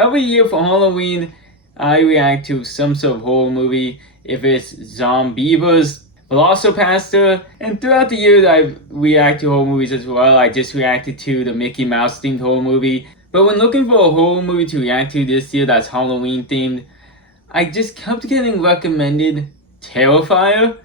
Every year for Halloween, I react to some sort of horror movie. If it's Zombievers, Velocipaster, and throughout the years I react to horror movies as well. I just reacted to the Mickey Mouse themed horror movie. But when looking for a horror movie to react to this year that's Halloween themed, I just kept getting recommended Terrifier,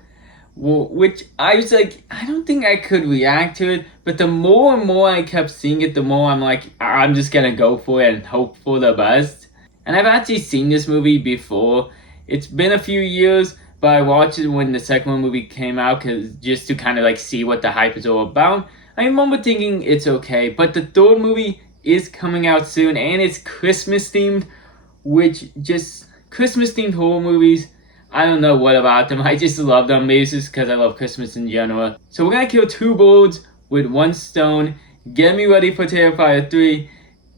which I was like, I don't think I could react to it. But the more and more I kept seeing it, the more I'm like, I'm just gonna go for it and hope for the best. And I've actually seen this movie before. It's been a few years, but I watched it when the second movie came out, just to kind of like see what the hype is all about. I remember thinking it's okay, but the third movie is coming out soon, and it's Christmas themed, which just Christmas themed horror movies, I don't know what about them. I just love them. Maybe it's just because I love Christmas in general. So we're gonna kill two birds with one stone. Get me ready for Terrifier 3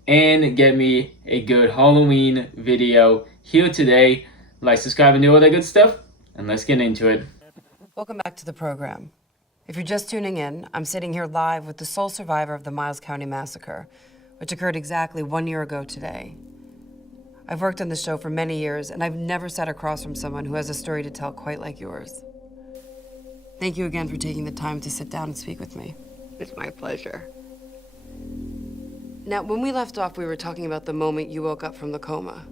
and get me a good Halloween video here today. Like, subscribe, and do all that good stuff. And let's get into it. Welcome back to the program. If you're just tuning in, I'm sitting here live with the sole survivor of the Miles County Massacre, which occurred exactly 1 year ago today. I've worked on the show for many years, and I've never sat across from someone who has a story to tell quite like yours. Thank you again for taking the time to sit down and speak with me. It's my pleasure. Now, when we left off, we were talking about the moment you woke up from the coma.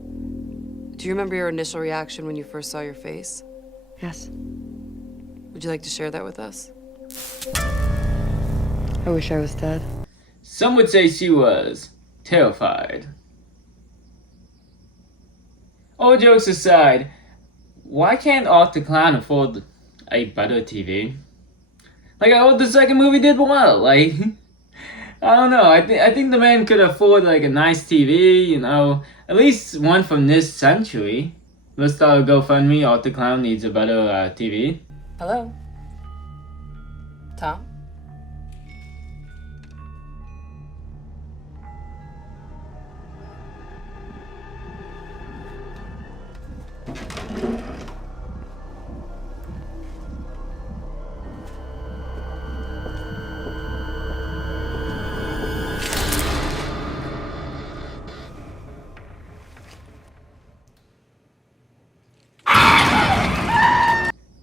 Do you remember your initial reaction when you first saw your face? Yes. Would you like to share that with us? I wish I was dead. Some would say she was terrified. All jokes aside, why can't Art the Clown afford a better TV? Like, I heard the second movie did well. Like, I don't know. I think the man could afford like a nice TV, you know, at least one from this century. Let's start a GoFundMe. Art the Clown needs a better TV. Hello? Tom?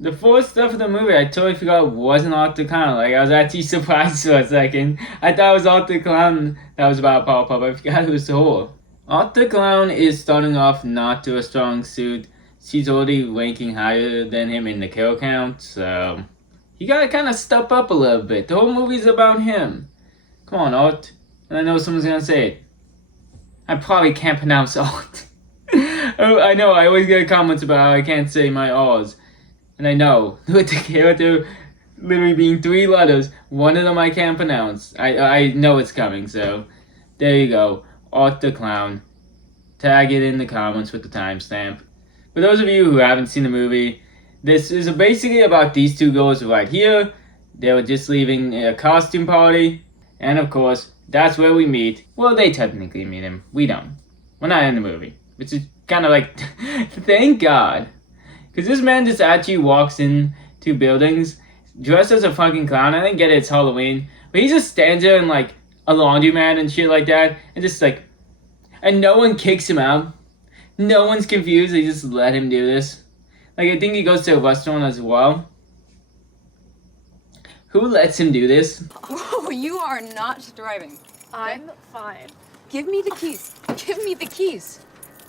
The first stuff of the movie, I totally forgot wasn't Art the Clown. Like, I was actually surprised for a second. I thought it was Art the Clown that was about pop up. I forgot it was her. Art the Clown is starting off not to a strong suit. She's already ranking higher than him in the kill count, so you gotta kind of step up a little bit. The whole movie's about him. Come on, Art. And I know someone's gonna say it. I probably can't pronounce Art. Oh, I know, I always get comments about how I can't say my R's. And I know, with the character literally being 3 letters, one of them I can't pronounce. I know it's coming, so there you go. Art the Clown. Tag it in the comments with the timestamp. For those of you who haven't seen the movie, this is basically about these two girls right here. They were just leaving a costume party. And of course, that's where we meet. Well, they technically meet him. We don't. We're not in the movie. Which is kind of like, thank God. Because this man just actually walks into buildings dressed as a fucking clown. I didn't get it, it's Halloween. But he just stands there in like a laundromat and shit like that. And just like, and no one kicks him out. No one's confused. They just let him do this. Like, I think he goes to a restaurant as well. Who lets him do this? Oh, you are not driving. I'm fine. Give me the keys. Give me the keys.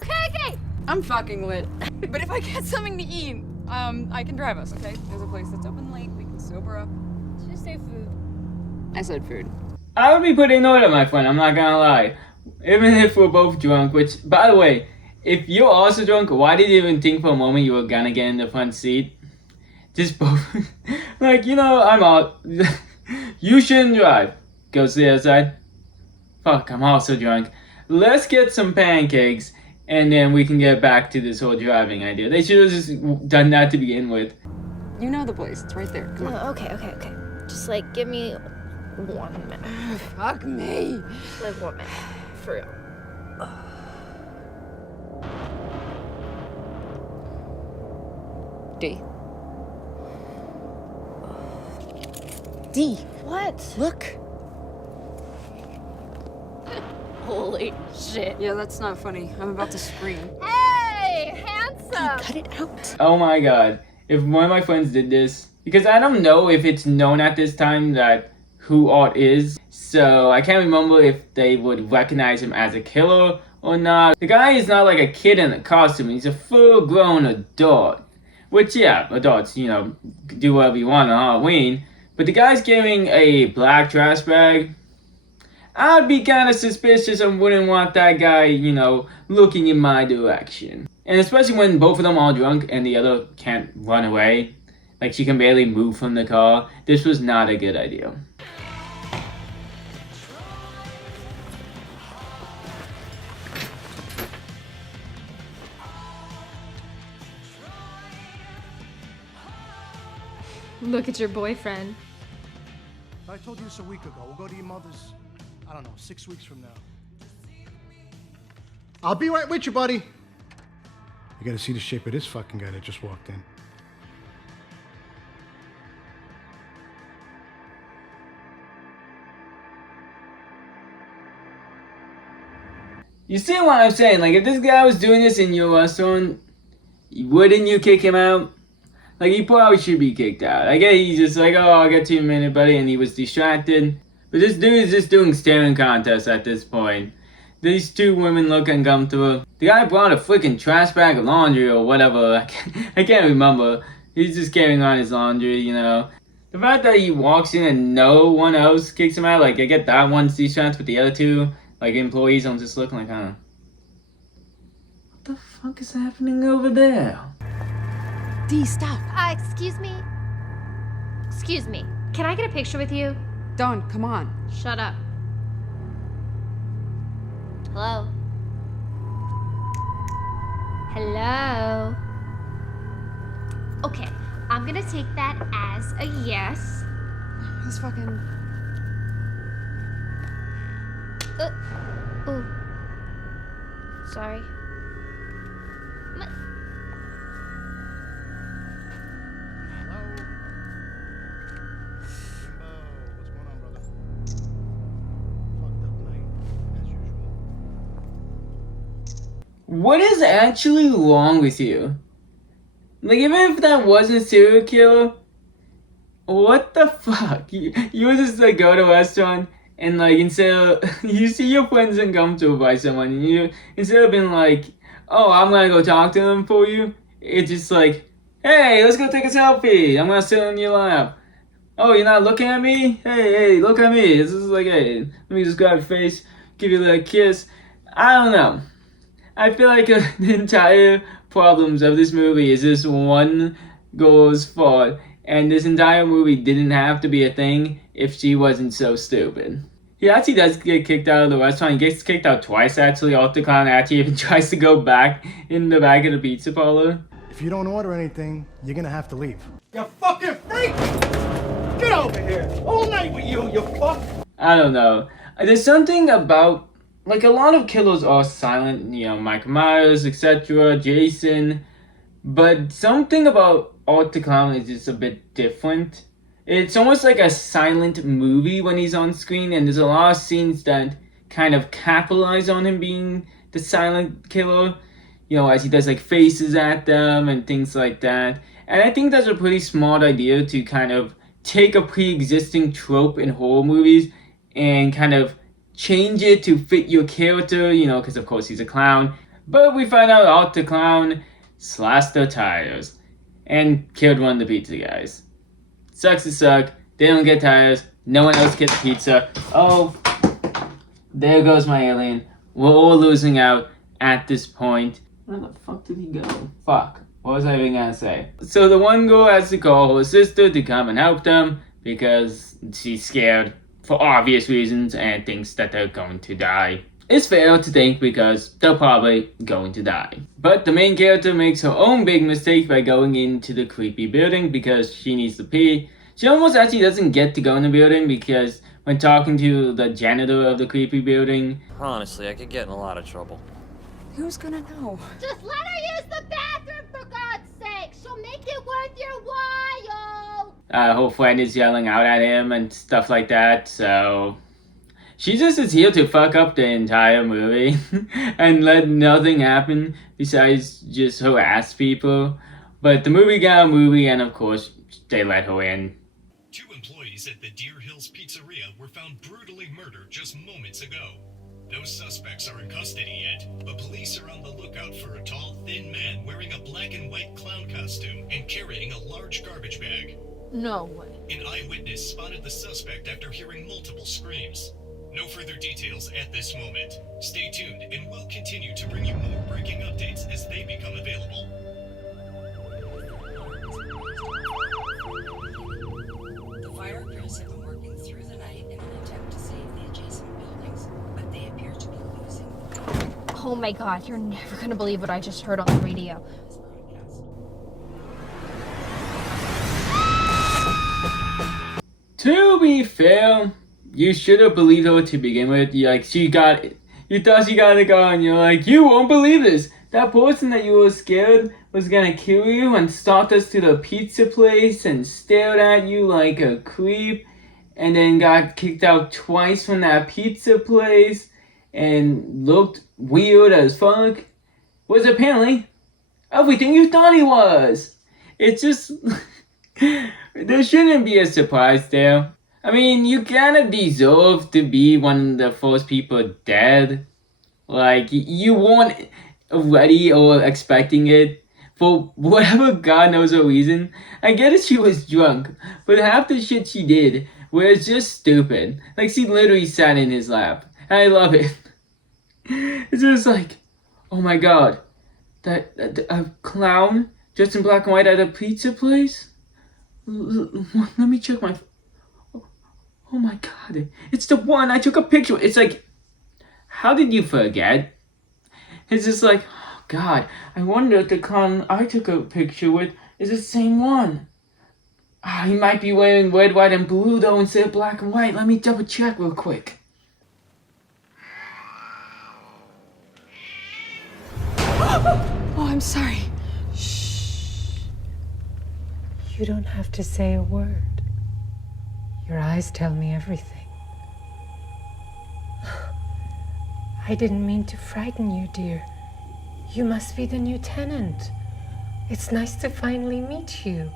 Okay. I'm fucking lit. But if I get something to eat, I can drive us, okay? There's a place that's open late. We can sober up. Did you say food? I said food. I would be pretty annoyed at my friend, I'm not gonna lie. Even if we're both drunk, which, by the way, if you're also drunk, why did you even think for a moment you were gonna get in the front seat? Just both. Like, you know, I'm out. You shouldn't drive. Goes to the other side. Fuck, I'm also drunk. Let's get some pancakes, and then we can get back to this whole driving idea. They should have just done that to begin with. You know the place. It's right there. Come on. Oh, okay. Just like give me 1 minute. Fuck me. Like 1 minute. For real. D. D. What? Look. Holy shit. Yeah, that's not funny. I'm about to scream. Hey, handsome. Cut it out. Oh my god. If one of my friends did this, because I don't know if it's known at this time that who Art is, so I can't remember if they would recognize him as a killer or not. The guy is not like a kid in a costume, he's a full-grown adult. Which, yeah, adults, you know, do whatever you want on Halloween. But the guy's carrying a black trash bag. I'd be kind of suspicious and wouldn't want that guy, you know, looking in my direction. And especially when both of them are drunk and the other can't run away. Like, she can barely move from the car. This was not a good idea. Look at your boyfriend. I told you this a week ago. We'll go to your mother's, I don't know, 6 weeks from now. I'll be right with you, buddy. You gotta see the shape of this fucking guy that just walked in. You see what I'm saying? Like, if this guy was doing this in your restaurant, wouldn't you kick him out? Like, he probably should be kicked out. I get he's just like, oh, I'll get to you in a minute, buddy, and he was distracted. But this dude is just doing staring contests at this point. These two women look uncomfortable. The guy brought a freaking trash bag of laundry or whatever. I can't remember. He's just carrying on his laundry, you know. The fact that he walks in and no one else kicks him out, like, I get that one's distracted, but the other two, like, employees, I'm just looking like, huh. What the fuck is happening over there? D, stop. Excuse me? Excuse me. Can I get a picture with you? Dawn, come on. Shut up. Hello? Hello? Okay, I'm gonna take that as a yes. This fucking... Oh. Sorry. Hello? Jimbo, what's going on, brother? Fucked up night, as usual. What is actually wrong with you? Like, even if that wasn't a serial killer, what the fuck? You would just, like, go to a restaurant and, like, instead of, you see your friends uncomfortable by someone, and you, instead of being like, oh, I'm gonna go talk to them for you, it's just like, hey, let's go take a selfie. I'm gonna sit on your lap. Oh, you're not looking at me? Hey, look at me. This is like, hey, let me just grab your face, give you a little kiss. I don't know. I feel like the entire problems of this movie is this one girl's fault, and this entire movie didn't have to be a thing if she wasn't so stupid. He actually does get kicked out of the restaurant. He gets kicked out twice, actually. Art the Clown actually even tries to go back in the back of the pizza parlor. If you don't order anything, you're gonna have to leave. You fucking freak! Get over here! All night with you, you fuck! I don't know. There's something about, like, a lot of killers are silent, you know, Michael Myers, etc., Jason, but something about Art the Clown is just a bit different. It's almost like a silent movie when he's on screen, and there's a lot of scenes that kind of capitalize on him being the silent killer, you know, as he does, like, faces at them and things like that. And I think that's a pretty smart idea to kind of take a pre-existing trope in horror movies and kind of change it to fit your character, you know, because of course he's a clown. But we find out Art the Clown slashed their tires and killed one of the pizza guys. Sucks to suck. They don't get tires. No one else gets pizza. Oh, there goes my alien. We're all losing out at this point. Where the fuck did he go? Fuck. What was I even gonna say? So the one girl has to call her sister to come and help them because she's scared for obvious reasons and thinks that they're going to die. It's fair to think because they're probably going to die. But the main character makes her own big mistake by going into the creepy building because she needs to pee. She almost actually doesn't get to go in the building because when talking to the janitor of the creepy building... Honestly, I could get in a lot of trouble. Who's gonna know? Just let her use the bathroom, for God's sake! She'll make it worth your while! her friend is yelling out at him and stuff like that, so... She just is here to fuck up the entire movie and let nothing happen besides just harass people. But the movie got a movie, and of course, they let her in. 2 employees at the Deer Hills Pizzeria were found brutally murdered just moments ago. No suspects are in custody yet, but police are on the lookout for a tall, thin man wearing a black and white clown costume and carrying a large garbage bag. No way. An eyewitness spotted the suspect after hearing multiple screams. No further details at this moment. Stay tuned, and we'll continue to bring you more breaking updates as they become available. The fire crews have been working through the night in an attempt to save the adjacent buildings, but they appear to be losing. Oh my god, you're never gonna believe what I just heard on the radio. To be fair, you should have believed her to begin with. You thought she got a gun, and you're like, you won't believe this. That person that you were scared was gonna kill you and stalked us to the pizza place and stared at you like a creep, and then got kicked out twice from that pizza place and looked weird as fuck, was apparently everything you thought he was. It's just... there shouldn't be a surprise there. I mean, you kind of deserve to be one of the first people dead. Like, you weren't ready or expecting it. For whatever God knows a reason. I get it, she was drunk. But half the shit she did was just stupid. Like, she literally sat in his lap. And I love it. It's just like, oh my god. A clown dressed in black and white at a pizza place? Let me check my... Oh my god, it's the one I took a picture. It's like, how did you forget? It's just like, oh god, I wonder if the clown I took a picture with is the same one. He might be wearing red, white, and blue though instead of black and white. Let me double check real quick. Oh, I'm sorry. You don't have to say a word. Your eyes tell me everything. I didn't mean to frighten you, dear. You must be the new tenant. It's nice to finally meet you.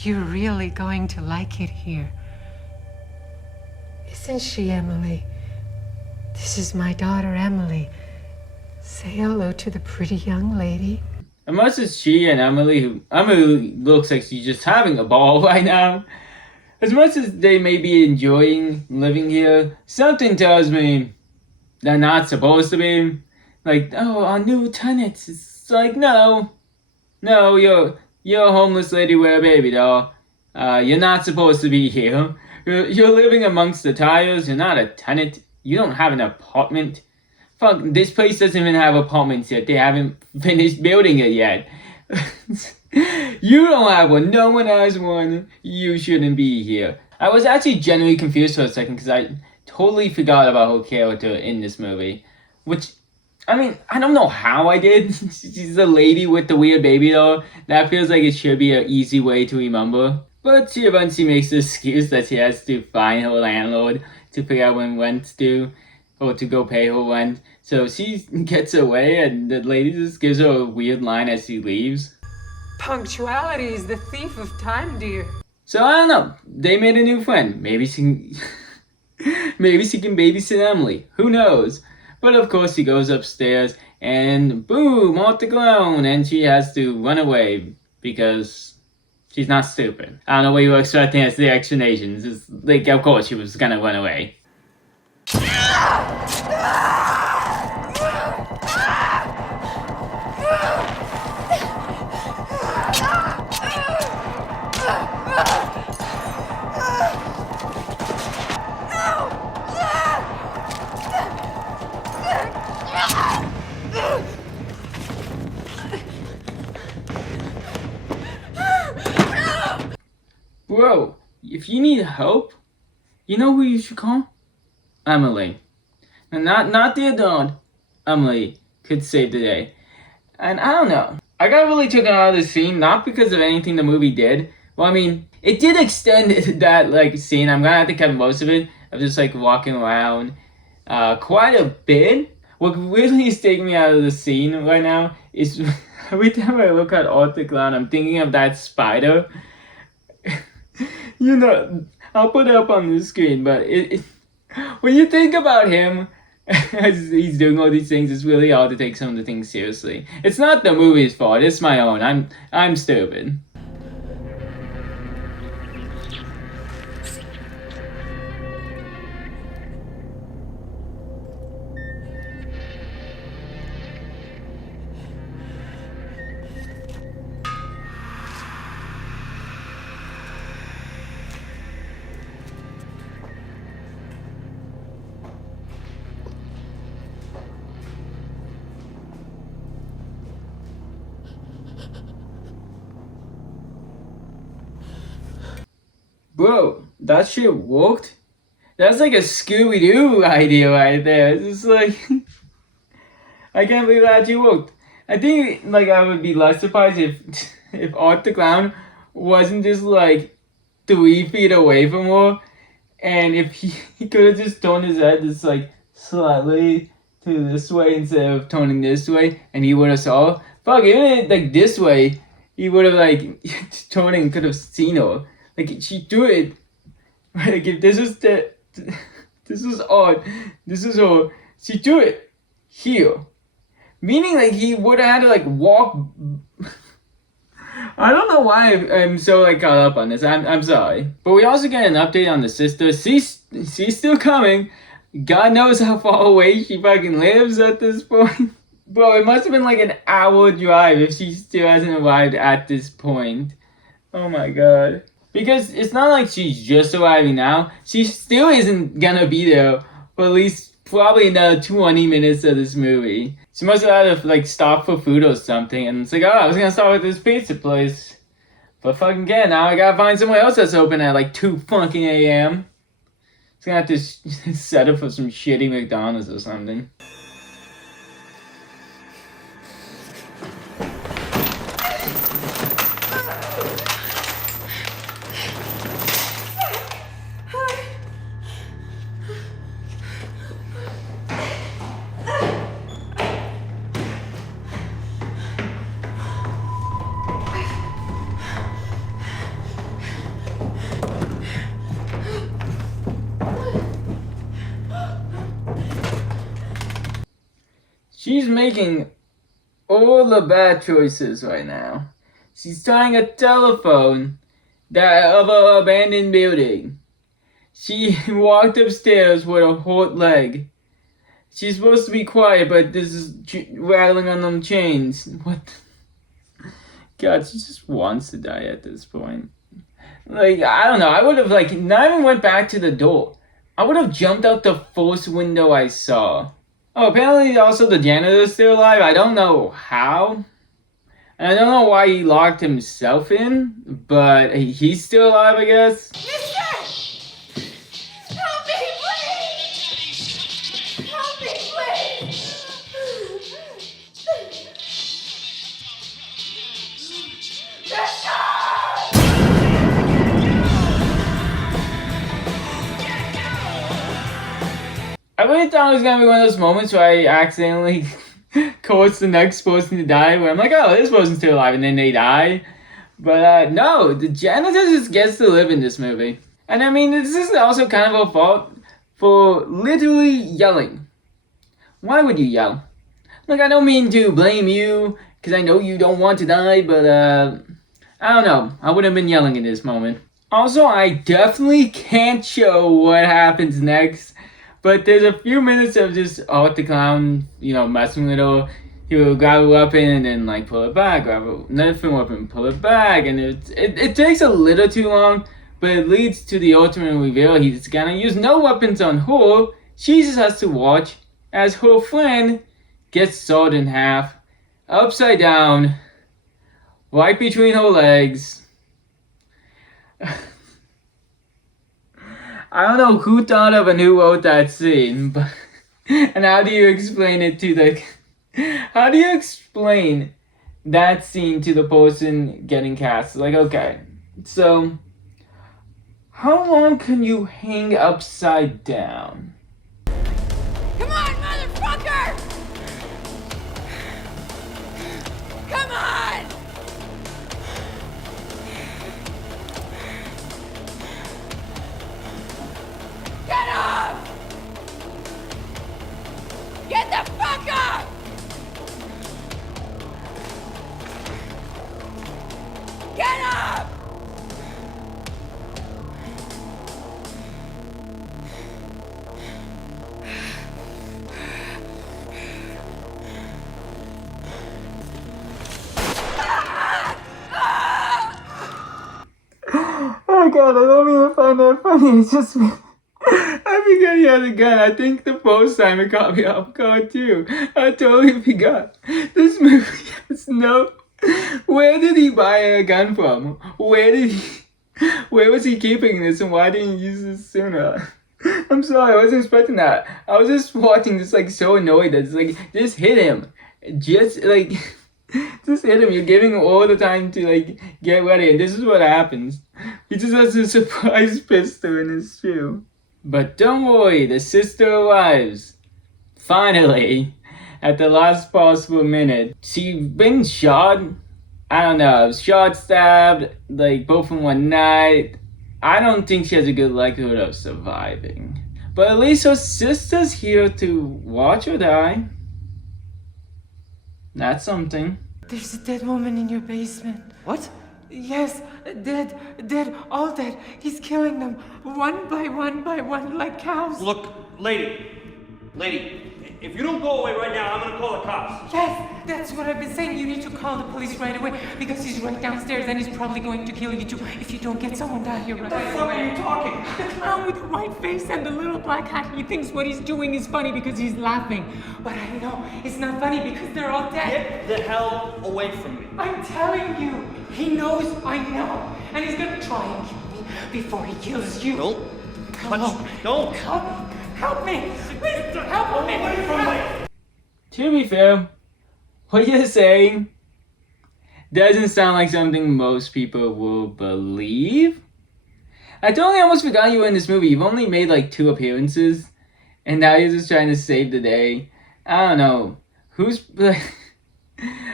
You're really going to like it here. Isn't she, Emily? This is my daughter, Emily. Say hello to the pretty young lady. As much as she and Emily looks like she's just having a ball right now. As much as they may be enjoying living here, something tells me they're not supposed to be. Like, oh, our new tenants. It's like, no, you're a homeless lady with a baby doll. You're not supposed to be here. You're living amongst the tires. You're not a tenant. You don't have an apartment. Fuck, this place doesn't even have apartments yet. They haven't finished building it yet. You don't have one. No one has one. You shouldn't be here. I was actually genuinely confused for a second because I totally forgot about her character in this movie. Which, I mean, I don't know how I did. She's a lady with the weird baby doll. That feels like it should be an easy way to remember. But she eventually makes the excuse that she has to find her landlord to figure out when rent's due. Or to go pay her rent. So she gets away and the lady just gives her a weird line as she leaves. Punctuality is the thief of time, dear. So I don't know. They made a new friend. Maybe she can babysit Emily. Who knows? But of course she goes upstairs and boom, off the ground, and she has to run away because she's not stupid. I don't know what you were expecting as the explanations. It's like, of course she was gonna run away. Bro, if you need help, you know who you should call? Emily. And not the adult. Emily could save the day. And I don't know. I got really taken out of the scene, not because of anything the movie did. Well, I mean, it did extend that, like, scene. I'm gonna have to cut most of it. of just like walking around quite a bit. What really is taking me out of the scene right now is every time I look at Art the Clown, I'm thinking of that spider. You know, I'll put it up on the screen, but when you think about him as he's doing all these things, it's really hard to take some of the things seriously. It's not the movie's fault, it's my own. I'm stupid. Bro, that shit worked? That's like a Scooby-Doo idea right there. It's just like... I can't believe that actually worked. I think like I would be less surprised if Art the Clown wasn't just like 3 feet away from her, and if he could have just turned his head just like slightly to this way instead of turning this way, and he would have saw her. Fuck, even like this way, he would have like turned and could have seen her. Like she do it. Like if this is this is Art, this is her. She do it here. Meaning, like, he would have had to, like, walk... I don't know why I'm so, like, caught up on this. I'm sorry. But we also get an update on the sister. She's still coming. God knows how far away she fucking lives at this point. Bro, it must have been, like, an hour drive if she still hasn't arrived at this point. Oh, my God. Because it's not like she's just arriving now. She still isn't gonna be there for at least probably another 20 minutes of this movie. She must have had to like stop for food or something, and it's like, oh, I was gonna start with this pizza place, but fucking again, now I gotta find somewhere else that's open at like 2 fucking a.m. It's gonna have to set up for some shitty McDonald's or something. She's making all the bad choices right now. She's trying a telephone of an abandoned building. She walked upstairs with a hurt leg. She's supposed to be quiet, but this is rattling on them chains. What? God, she just wants to die at this point. Like, I don't know. I would have, like, not even went back to the door. I would have jumped out the first window I saw. Oh, apparently also the janitor's still alive. I don't know how. And I don't know why he locked himself in, but he's still alive, I guess. Mister! Help me, please! Help me, please! I really thought it was gonna be one of those moments where I accidentally coerce the next person to die, where I'm like, oh, this person's still alive, and then they die. But no, the janitor just gets to live in this movie. And I mean, this is also kind of a fault for literally yelling. Why would you yell? Look, I don't mean to blame you, because I know you don't want to die, but I don't know. I would have been yelling in this moment. Also, I definitely can't show what happens next. But there's a few minutes of just Art the Clown, you know, messing with her. He'll grab a weapon and then, like, pull it back, grab another weapon, pull it back. And it takes a little too long, but it leads to the ultimate reveal. He's gonna use no weapons on her. She just has to watch as her friend gets sawed in half, upside down, right between her legs. I don't know who thought of and who wrote that scene, but and how do you explain it to the... How do you explain that scene to the person getting cast? Like, okay, so How long can you hang upside down? Come on, motherfucker! Come on! Get up! Get the fuck up! Get up! Oh god, I don't even find that funny. It's just I forgot he had a gun. I think the first time it caught me off guard too. I totally forgot. This movie has no. Where did he buy a gun from? Where was he keeping this, and why didn't he use this sooner? I'm sorry, I wasn't expecting that. I was just watching this like so annoyed that it's like just hit him. Just like just hit him. You're giving him all the time to like get ready, and this is what happens. He just has a surprise pistol in his shoe. But don't worry, the sister arrives. Finally, at the last possible minute. She's been shot. I don't know, shot, stabbed, like both in one night. I don't think she has a good likelihood of surviving. But at least her sister's here to watch her die. That's something. There's a dead woman in your basement. What? Yes, dead, all dead. He's killing them one by one like cows. Look, lady, if you don't go away right now, I'm gonna call the cops. Yes, that's what I've been saying. You need to call the police right away because he's right downstairs and he's probably going to kill you too if you don't get someone down here right away. What the fuck are you talking? The clown with the white face and the little black hat. He thinks what he's doing is funny because he's laughing. But I know it's not funny because they're all dead. Get the hell away from me. I'm telling you, he knows I know, and he's gonna try and kill me before he kills you. Don't touch me. Don't. Help me! Please help me! Away from me. To be fair, what you're saying doesn't sound like something most people will believe. I totally almost forgot you were in this movie. You've only made like 2 appearances, and now you're just trying to save the day. I don't know. Who's...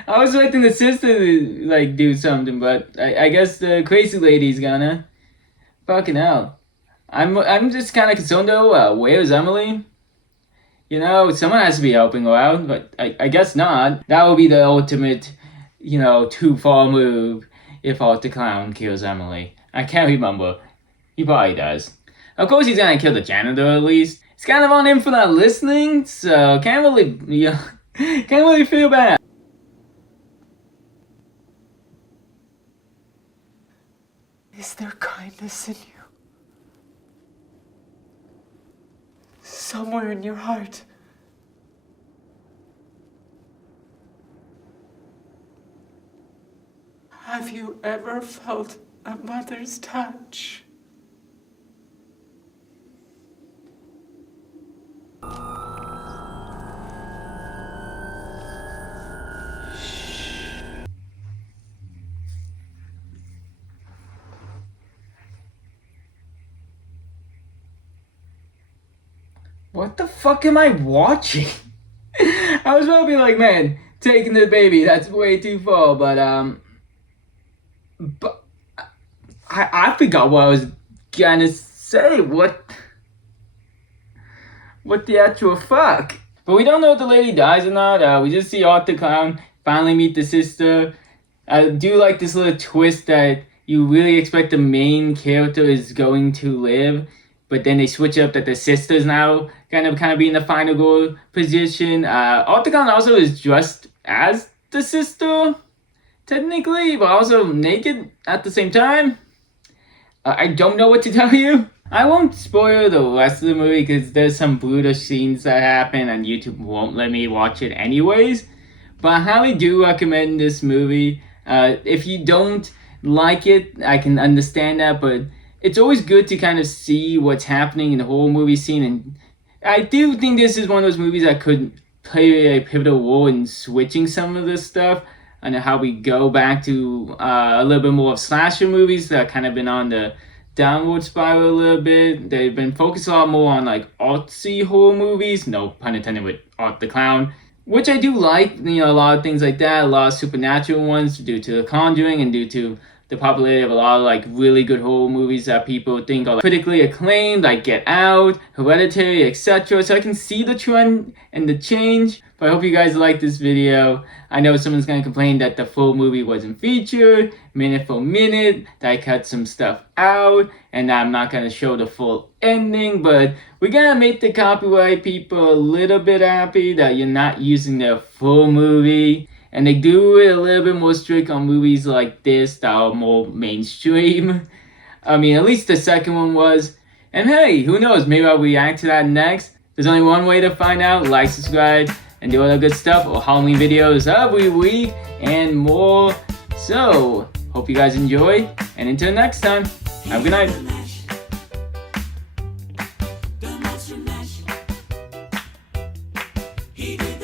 I was expecting the sister to like do something, but I guess the crazy lady's gonna. Fucking hell. I'm just kind of concerned though. Where's Emily? You know, someone has to be helping her out, but I guess not. That would be the ultimate, you know, too far move if Art the Clown kills Emily. I can't remember. He probably does. Of course, he's gonna kill the janitor at least. It's kind of on him for not listening, so can't really feel bad. Is there kindness in you? Somewhere in your heart. Have you ever felt a mother's touch? What the fuck am I watching? I was about to be like, man, taking the baby, that's way too far, but I forgot what I was gonna say. What the actual fuck? But we don't know if the lady dies or not. We just see Art the Clown finally meet the sister. I do like this little twist that you really expect the main character is going to live, but then they switch up that the sister's now kind of be in the final goal position. Art the Clown also is dressed as the sister, technically, but also naked at the same time. I don't know what to tell you. I won't spoil the rest of the movie because there's some brutal scenes that happen and YouTube won't let me watch it anyways. But I highly do recommend this movie. If you don't like it, I can understand that, but it's always good to kind of see what's happening in the whole movie scene. And I do think this is one of those movies that could play a pivotal role in switching some of this stuff and how we go back to a little bit more of slasher movies that kind of been on the downward spiral a little bit. They've been focused a lot more on like artsy horror movies, no pun intended with Art the Clown, which I do like, you know, a lot of things like that, a lot of supernatural ones due to The Conjuring and due to the popularity of a lot of like really good horror movies that people think are like, critically acclaimed, like Get Out, Hereditary, etc. So I can see the trend and the change. But I hope you guys like this video. I know someone's gonna complain that the full movie wasn't featured, minute for minute, that I cut some stuff out, and I'm not gonna show the full ending, but we're gonna make the copyright people a little bit happy that you're not using their full movie. And they do it a little bit more strict on movies like this that are more mainstream. I mean, at least the second one was. And hey, who knows, maybe I'll react to that next. There's only one way to find out: like, subscribe, and do all that good stuff, or Halloween videos every week, and more. So, hope you guys enjoy, and until next time, have a good night. He did